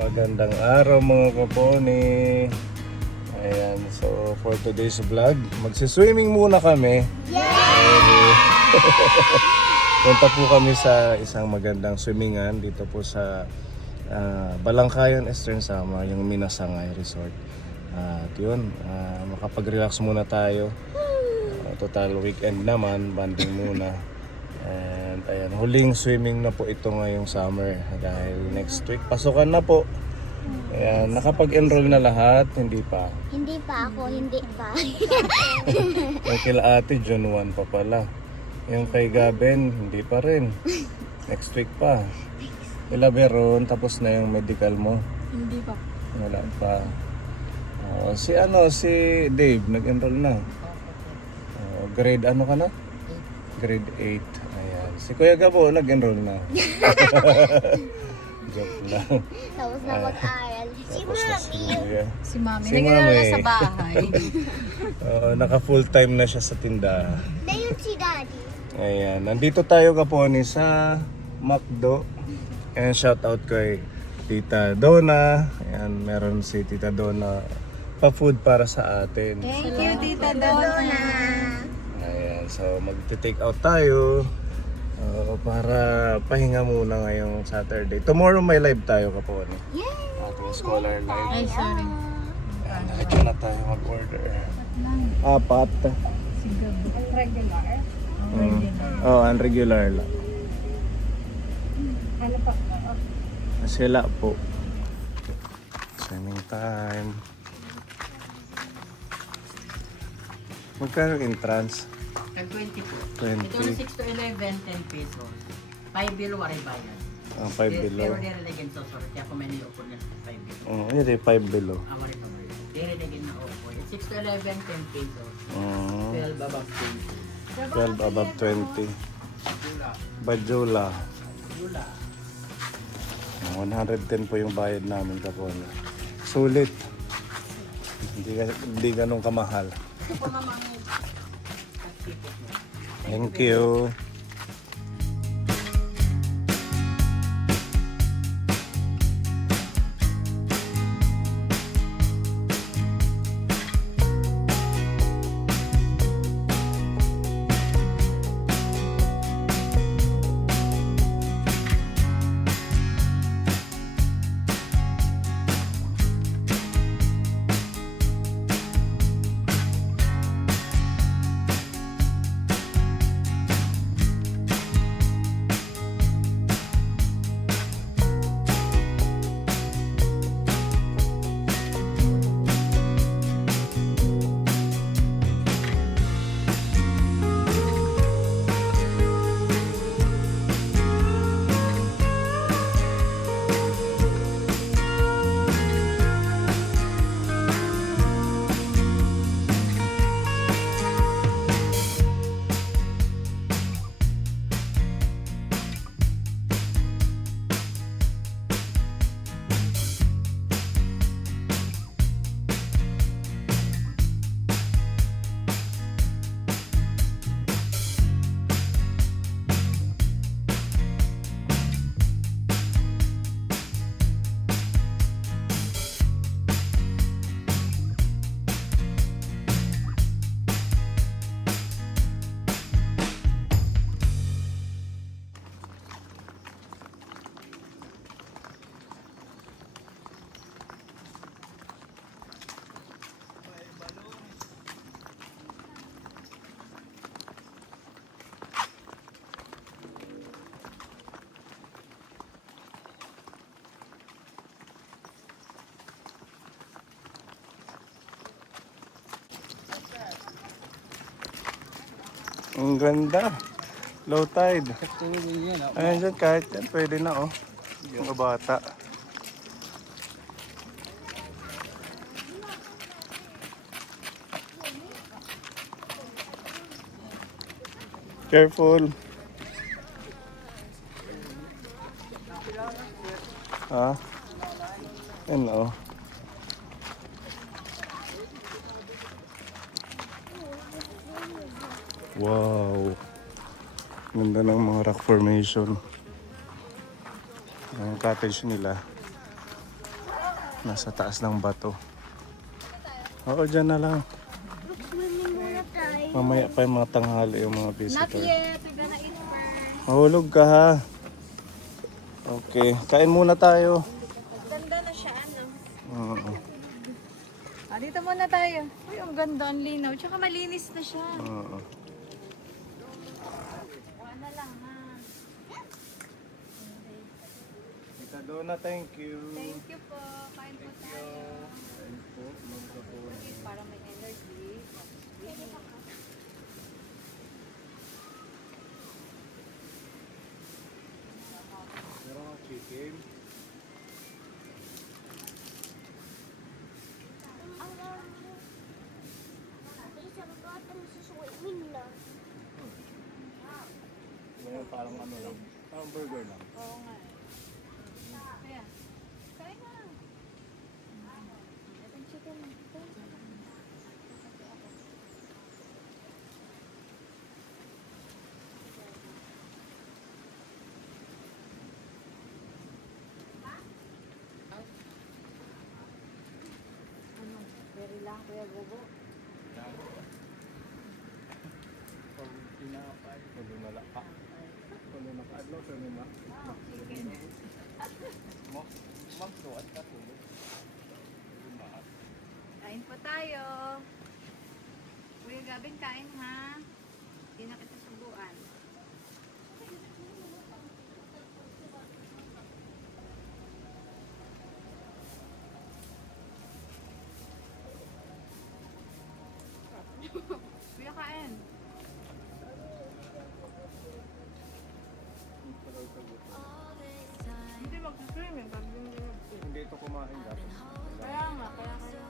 Magandang araw mga kaponi. Ayan, so for today's vlog, magsiswimming muna kami. Yay! Punta po kami sa isang magandang swimmingan dito po sa Balangkayan, Eastern Samar, yung Minasangay Resort. At yun, makapag-relax muna tayo. Total weekend naman, banding muna. And ayan, huling swimming na po ito ngayong summer dahil next week pasukan na po. Ayan, nakapag-enroll na lahat, hindi pa. Hindi pa ako, hindi pa. Yung kila ate, June 1 pa pala. Yung kay Gaben, hindi pa rin. Next week pa. Kila Veron, tapos na yung medical mo. Hindi pa. Wala pa. Si Dave, nag-enroll na. Grade ano ka na? Grade 8. Ayan. Si Kuya Gabo, nag-enroll na. Joke lang. Tapos na mag-aral. Si Tapos na si Kuya. Si Mami. Si Nag-aaral Mami. sa bahay. Naka full time na siya sa tindahan. Na yun si Daddy. Ayan. Nandito tayo kaponi sa McDo. And shout out kay Tita Donna. Ayan, meron si Tita Donna pa-food para sa atin. Thank you, Tita Donna. Ayan, so magte-take out tayo para pahinga muna ngayong Saturday. Tomorrow may live tayo kaponi. Yay! Ating scholar live. Ay, sorry. Ayan, ito na tayo mag-order. 4. Regular? Unregular lang. Ano pa? Sila po. Swimming time. Magkano entrance? 20 po. 20. Ito 6 to 11, 10 pesos. 5 below waray bayan. 5 below. Pero dire-legin so sorry. Kaya kung may nilupon na 5 below. Hindi, 5 below. Waray pa waray. Dire-legin na opo. 6 to 11, 10 pesos. Mm, 12 above 20. 12 above 20. Bajula. Lula. 110 po yung bayad namin kapon. Sulit. Hindi ganun kamahal. Ito po namang ticket mo. Thank you. Ang ganda. Low tide. Ayan dyan, kahit yan, pwede na oh. Mga bata. Careful. Yan oh. Wow. Ganda ng mga rock formation. Ang cottage nila. Nasa taas ng bato. Oo, dyan na lang. Swimming muna tayo. Mamaya pa yung mga tanghali yung mga Not visitor. yet. We're gonna eat first. Mahulog ka ha. Okay, kain muna tayo. Ganda na siya, ano? Oo. Dito muna tayo. Uy, ang ganda, ang linaw. Tsaka malinis na siya. Oo. Wala lang, ha? Tita Donna, thank you. Thank you po. Kain po tayo. Kain po, mga kapuni. Para may energy. Meron kang chicken. Isang batang sa swimming na. Ngayon parang ano lang. Parang burger lang. Oo nga. Kaya, kain na. Itong chicken. Very lang, Kuya Bobo. Pag pinapay, kulo na laka. Kulo na kaadlaw sa nima. Magsuot ka tulo. Kain po tayo. Kuya Gabin, kain ha. Hindi na kita subuan. Kuya, kain. Hindi mag-swimming. Hindi ito kumain dapat. Kaya nga, kaya kaya.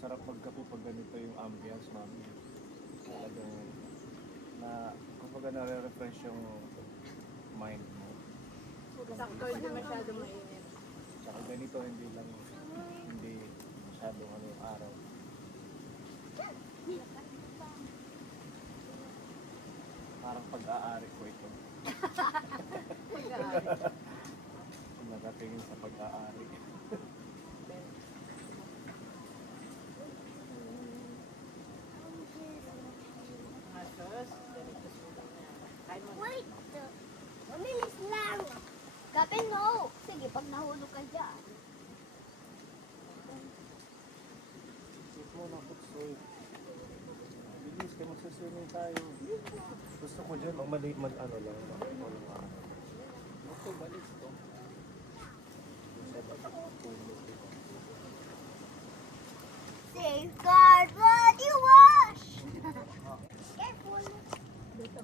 Sarap magkape pag ganito yung ambience, mami. Talagang na, kumbaga nare-refresh yung mind mo. Sakto, hindi masyado mainit. Tsaka ganito, hindi masyadong ano yung araw. Parang pag-aari ko ito. Nakatingin sa pag-aari. Wait! Mabilis lang! Kapin no! Sige, pag nahulog ka dyan. Sit mo na, putsoy. Bilis kayo, magsaswimming tayo. Gusto ko dyan, mag-ano lang. Ito, balis to. Safeguard body wash! Careful! It's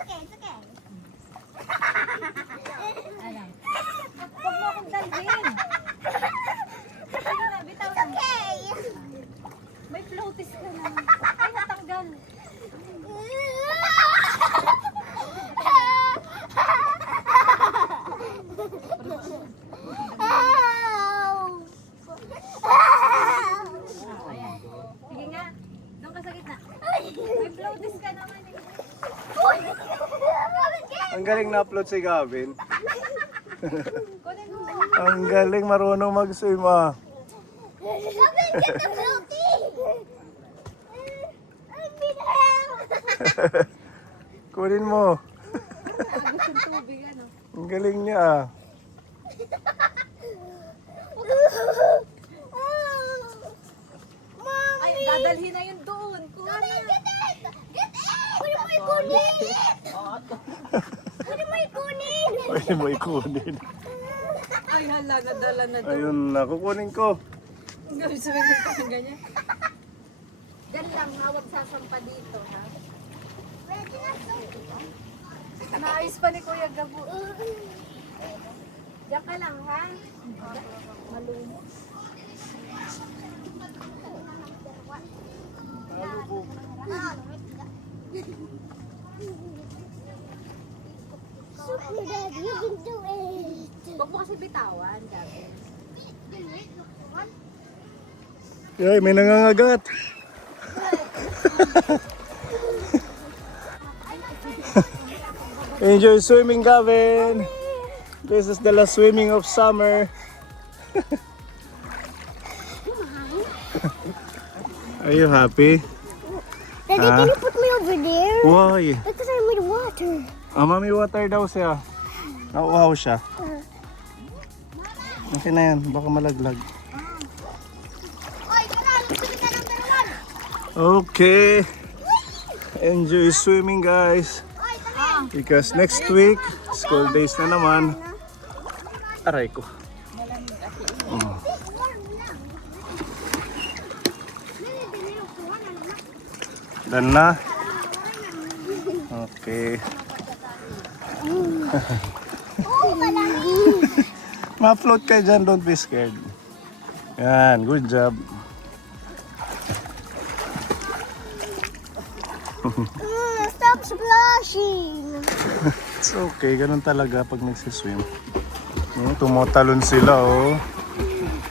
okay, it's okay. Alam. Huwag mo akong dalhin. Sige na, bitaw It's na. okay! May floaties ka na. Ay, natanggal. Sige nga. Doon ka sa gitna. May floaties ka naman. Ang galing na-upload si Gavin. Kunin mo. Ang galing, marunong mag-swim ah. Kapin, get the floaty! I've been held! Kunin mo. Agos yung tubig, ano. Ang galing niya ah. Huwag Ay, dadalhin na yun doon. Kuha na. Get it! Get it! Pwede mo ikunin! Pwede mo ikunin! Pwede mo ikunin. Ay, hala, nadala na doon. Ayun na, kukunin ko. Gabi sabihin ko ng ganyan. Diyan lang, hawag sasampa dito, ha? Pwede na to. Naayos pa ni Kuya Gabo. Diyan ka lang, ha? Malumos. Super Dad, you can do it! Huwag mo kasi bitawan, Gabi. Yay, may nangangagat. Enjoy swimming, Gavin. This is the last swimming of summer. Are you happy? Daddy, can you put me over there? Why? Because I need water. Ah, mami water daw siya. Nauuhaw siya. Okay na yan, baka malaglag. Oy, kanalo, sige ka ng dalawan. Okay. Enjoy swimming, guys. Oy, kami. Because next week, school days na naman. Aray ko. Done na? Okay. Oh, malamig. Ma-float kayo dyan, don't be scared. Yan, good job. Stop splashing. It's okay, ganun talaga pag nagsiswim. Tumotalon sila, oh.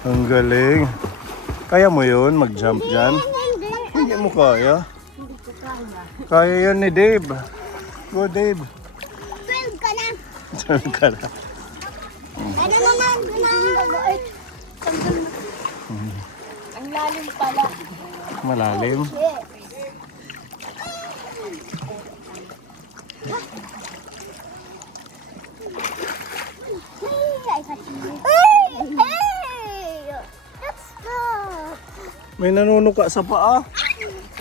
Ang galing. Kaya mo yun, mag-jump dyan? Hindi mo kaya? Kaya yan ni Dave. Go, Dave. 12 ka na. Diyan ka na. Ano naman? Ang lalim pala. Malalim. Hey! Let's stop. May nanunuka sa paa.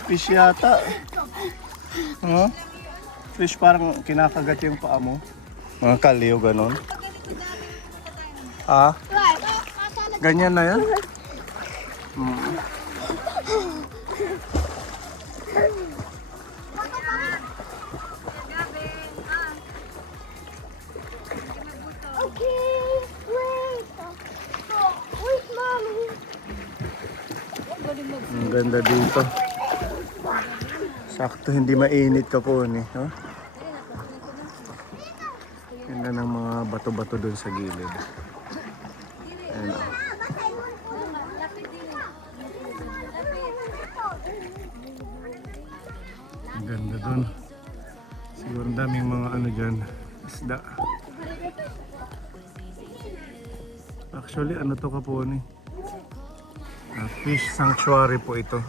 Fish yata. Huh? Fish parang kinakagat yung paa mo. Mga kaliw, ganon. Ah? Ganyan na yan? Okay, wait. Wait, mommy. Ang ganda dito. Sakto, hindi mainit ka po ni. Huh? Ganda ng mga bato-bato dun sa gilid. Ayan, oh. Ang ganda dun. Siguro ang daming mga ano dyan. Isda. Actually, ano to ka po ni? Fish sanctuary po ito.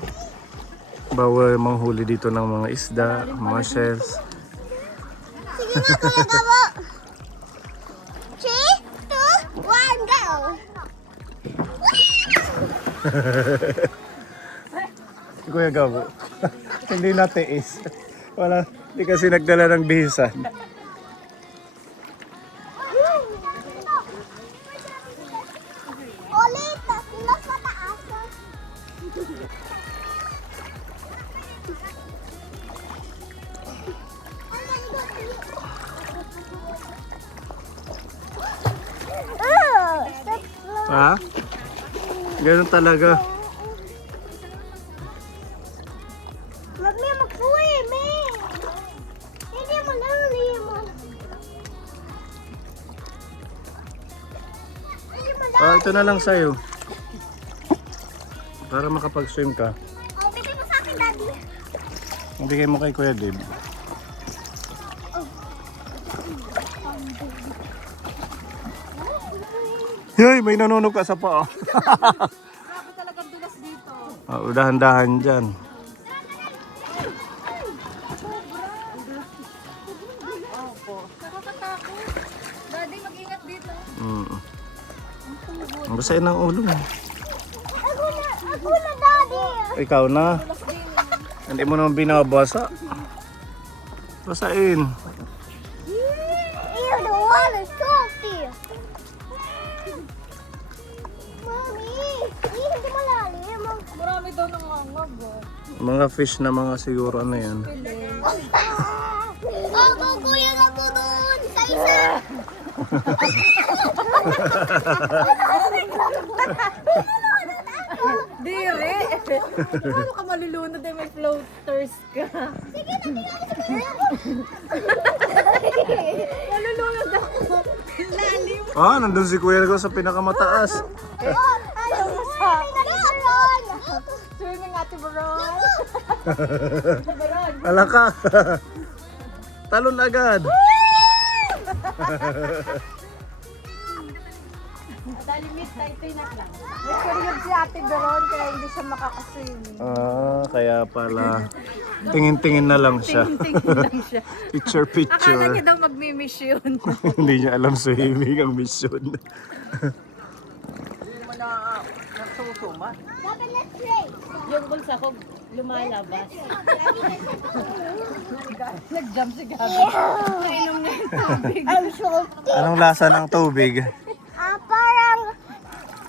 Bawal manghuli dito ng mga isda, mga shells. Sige na, Kuya Gabo. 3, 2, 1, go! Si Kuya Gabo. Hindi natiis. Wala, hindi kasi nagdala ng bihisan. Ulit, mas mataas. Stop slow. Ha? Ganun talaga. Huwag mo mag-swim eh. Hindi mo lalim. Hindi mo lalim. Ito na lang sa'yo. Para makapag-swim ka. Oh, bigay mo sa akin, Daddy. Ibigay mo kay Kuya Dave. Yay, may nanunog ka sa paa. Grabe talagang dulas dito. Dahan-dahan dyan. Opo. Nakakatakot. Daddy, mag-ingat dito. Mm. Basahin ang ulo mo. Ako na, Daddy. Ikaw na. Hindi mo naman binabasa. Basain. Ew, the water's salty. Mommy, hindi malalim. Marami daw nangangag. Mga fish na mga siguro ano yan. Kuya na po doon sa isa. Dire! Paano ka malulunod eh? May floaters ka. Malulunod ako. Lalim. Ah, nandun si Kuya ko sa pinakamataas. Ayaw mo sa swimming ate Baron. Baron. Ala ka. Talon agad. Dalimit tayo na lang. Nagkuriyog si ate Baron kaya hindi siya makakaswimming. Ah, kaya pala. Tingin-tingin na lang siya. Tingin lang siya. Picture, Akala picture. niya daw magmi-mission. Hindi niya alam sa himig ang mission. Dapat let's play. Yung bulsa ko lumalabas. Nag-jump si Gabi. Nainom na yung tubig. I'm salty. Anong lasa ng tubig?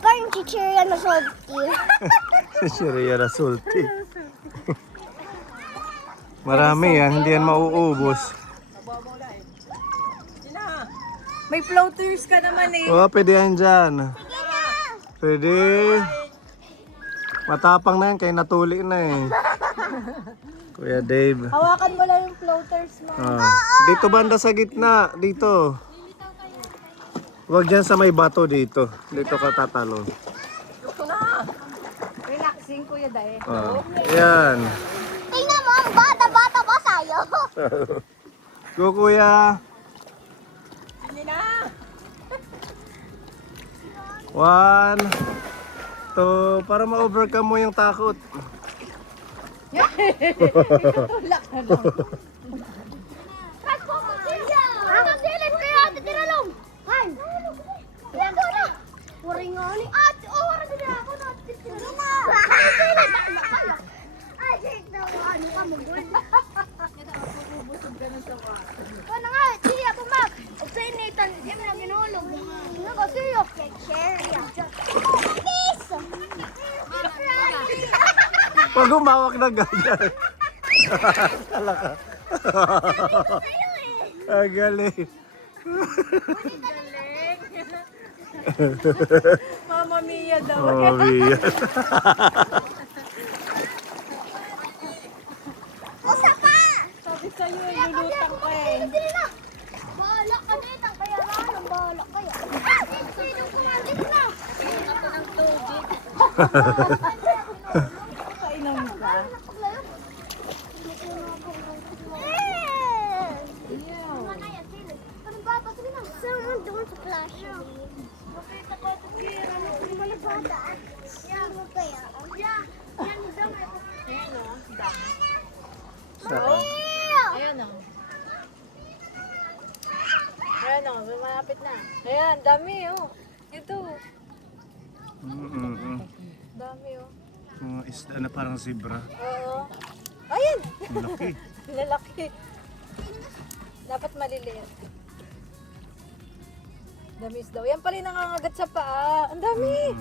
Parang chichirya na salty. Siriya na sulti. Marami yan, hindi yan mauubos. May floaters ka naman eh. Oh, pwede yan dyan. Pwede. Matapang na yan, kaya natuli na eh. Kuya Dave. Hawakan mo lang yung floaters mo. Ah, dito banda sa gitna, dito. Huwag dyan sa may bato dito. Dito ka tatalo. Relaxing kuya Dae. Ah, yan. Tingnan mo, ang bata-bata pa sa'yo. Go kuya. One, two, para ma-overcome mo yung takot. Tulak na lang. Ang silip kayo, Ate Tiralong. Han. Yan ko na. Waring nga ni Ate. Oh, warang din ako na Ate Tiralong. Ang silip. Ay, shit na. Ano ka mo, boy? Ano nga, siya pumak. O sa initan, siya mo lang ginulog. Ano ka, siya? Share. Peace. Pag umawak na ganyan. Tala ka. Ang galing. Mama Mia daw. Oh, Mia. Usa pa. Sabi sa'yo eh, lulutang ka eh. Dili na. Bahala ka dito. Kaya lang, bahala kaya. Ah! Sino kumandit na? Kainom ka. Someone doon sa flash. Makita ko ito kira mo. Hindi mo nabata. Yan mo kaya. Yan. Yan mo daw. Ayan o, dami. Saan? Ayan o. Ayan o, malapit na. Ayan, dami o. Ito, dami o. Mga isda na parang zebra. Oo. Ayan! Ang laki. Lalaki. Dapat maliliit. Damis daw. Yan pala yung nangangagat sa paa. Ang dami!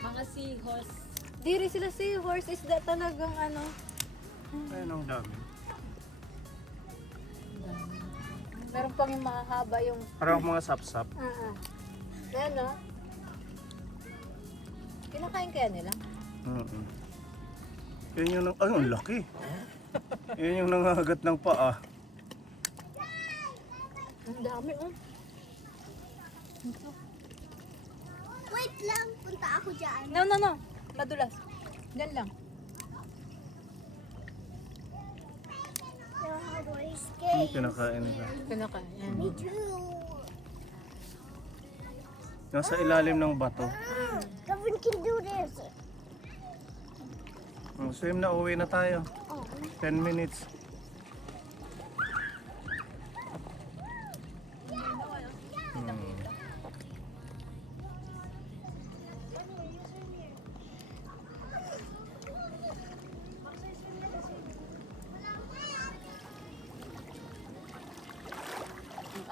Mga seahorse. Di rin sila seahorse. Isda talagang ano. Ayun ang dami. Meron pang yung mahahaba yung... Parang mga sapsap. Ayan o. Kinakain kaya nila? Yan yung ay, ang laki. Yan yung nangagat ng paa. Ang dami oh. Wait lang. Punta ako dyan. No. Madulas. Diyan lang. How do I Yung skate? kinakain nila. Kinakain. Me too. Nasa ilalim ng bato. Kevin can do this. Swim na, uwi na tayo. Oh. 10 minutes.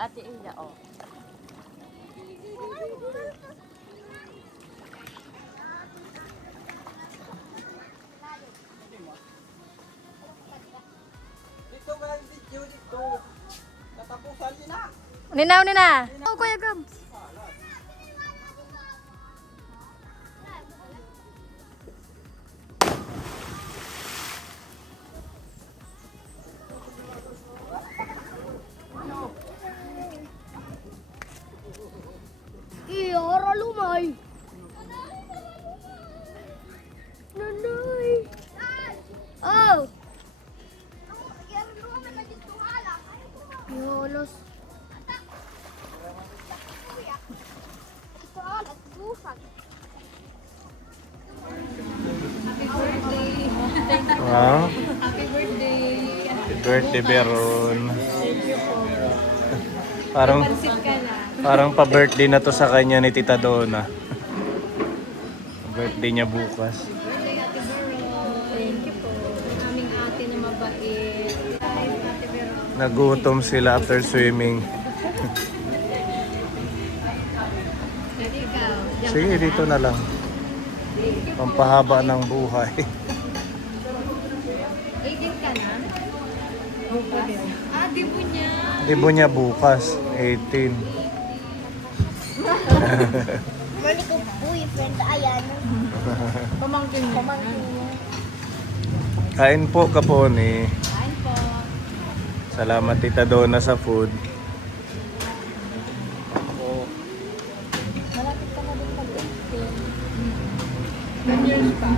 Ate Ida, oh. Dito ba yung video dito? Natapusan nila. Ninaw na. Oh, Kuya Gabs. Iyara lumay. Nanay. Oh. Yolos. Wow. Happy birthday. Happy birthday, Beron. Parang Pansit ka na. parang pa-birthday na to sa kanya ni Tita Donna. Birthday niya bukas. Birthday, Ate Veron. Thank you po. Aming ate na mabait. Hi, Ate Veron. Nagutom sila after swimming. Pwede ikaw. Sige, dito na lang. Pampahaba ng buhay. 18 ka na? Bukas. Ah, di mo niya. Libo niya bukas, 18. Mali ko boyfriend, ayan. Pamangkin mo. Kain po, Kaponi. Kain po. Salamat, Tita Donna, sa food. Malapit ka na din mag-18. 10 years pa.